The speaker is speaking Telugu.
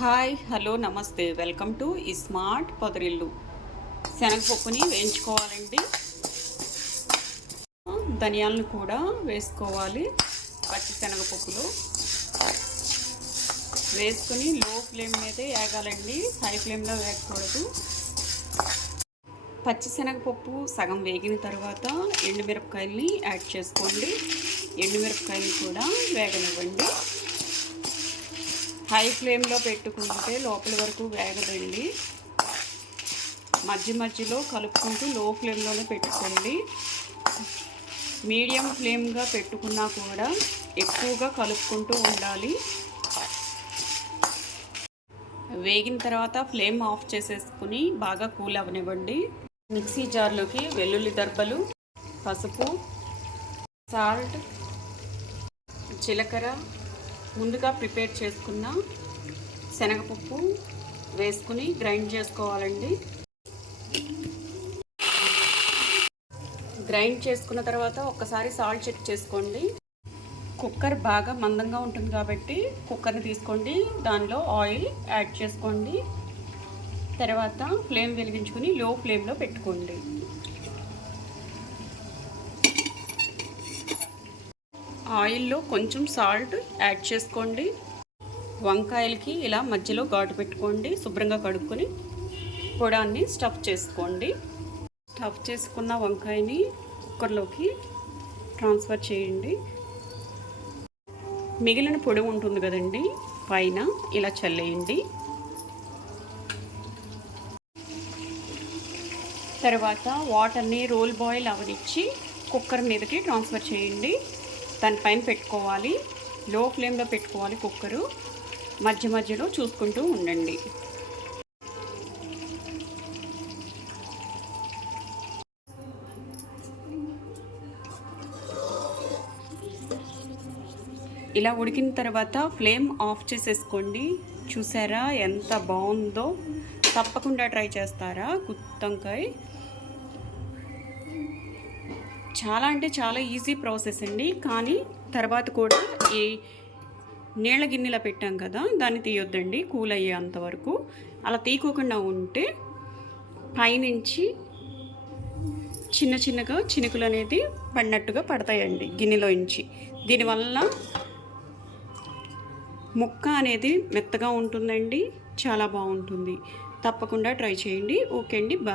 హాయ్ హలో నమస్తే. వెల్కమ్ టు ఈ స్మార్ట్ పొదరిల్లు. శనగపప్పుని వేయించుకోవాలండి. ధనియాలను కూడా వేసుకోవాలి. పచ్చి శనగపప్పులు. వేసుకుని లో ఫ్లేమ్ మీదే వేగాలండి. హై ఫ్లేమ్లో వేగకూడదు పచ్చి శనగపప్పు సగం వేగిన తర్వాత ఎండుమిరపకాయల్ని యాడ్ చేసుకోండి. ఎండుమిరపకాయలు కూడా వేగనివ్వండి. హై ఫ్లేమ్లో పెట్టుకుంటే లోపల వరకు వేగదండి. మధ్య మధ్యలో కలుపుకుంటూ లో ఫ్లేమ్లోనే పెట్టుకోండి. మీడియం ఫ్లేమ్గా పెట్టుకున్నా కూడా ఎక్కువగా కలుపుకుంటూ ఉండాలి. వేగిన తర్వాత ఫ్లేమ్ ఆఫ్ చేసేసుకుని బాగా కూల్ అవనివ్వండి. మిక్సీ జార్లోకి వెల్లుల్లి దర్బలు పసుపు సాల్ట్ జీలకర్ర ముందుగా ప్రిపేర్ చేసుకున్న శనగపప్పు వేసుకుని గ్రైండ్ చేసుకోవాలండి. గ్రైండ్ చేసుకున్న తర్వాత ఒక్కసారి సాల్ట్ చెక్ చేసుకోండి. కుక్కర్ బాగా మందంగా ఉంటుంది కాబట్టి కుక్కర్ని తీసుకోండి. దానిలో ఆయిల్ యాడ్ చేసుకోండి. తర్వాత ఫ్లేమ్ వెలిగించుకుని లో ఫ్లేమ్లో పెట్టుకోండి. ఆయిల్లో కొంచెం సాల్ట్ యాడ్ చేసుకోండి. వంకాయలకి ఇలా మధ్యలో ఘాటు పెట్టుకోండి. శుభ్రంగా కడుక్కొని పొడాన్ని స్టఫ్ చేసుకోండి. స్టఫ్ చేసుకున్న వంకాయని కుక్కర్లోకి ట్రాన్స్ఫర్ చేయండి. మిగిలిన పొడి ఉంటుంది కదండి పైన ఇలా చల్లేయండి. తర్వాత వాటర్ని రోల్ బాయిల్ అవనిచ్చి కుక్కర్ మీదకి ట్రాన్స్ఫర్ చేయండి. దానిపైన పెట్టుకోవాలి. లో ఫ్లేమ్లో పెట్టుకోవాలి కుక్కరు. మధ్య మధ్యలో చూసుకుంటూ ఉండండి. ఇలా ఉడికిన తర్వాత ఫ్లేమ్ ఆఫ్ చేసేసుకోండి. చూసారా ఎంత బాగుందో. తప్పకుండా ట్రై చేస్తారా? గుత్తంకాయ చాలా అంటే చాలా ఈజీ ప్రాసెస్ అండి. కానీ తర్వాత కూడా ఈ నీళ్ళ గిన్నెలో పెట్టాం కదా దాన్ని తీయొద్దండి కూల్ అయ్యేంత వరకు. అలా తీయకోకుండా ఉంటే పైనుంచి చిన్న చిన్నగా చినుకులు అనేది పడినట్టుగా పడతాయండి గిన్నెలో నుంచి. దీనివల్ల ముక్క అనేది మెత్తగా ఉంటుందండి చాలా బాగుంటుంది. తప్పకుండా ట్రై చేయండి. ఓకే అండి బా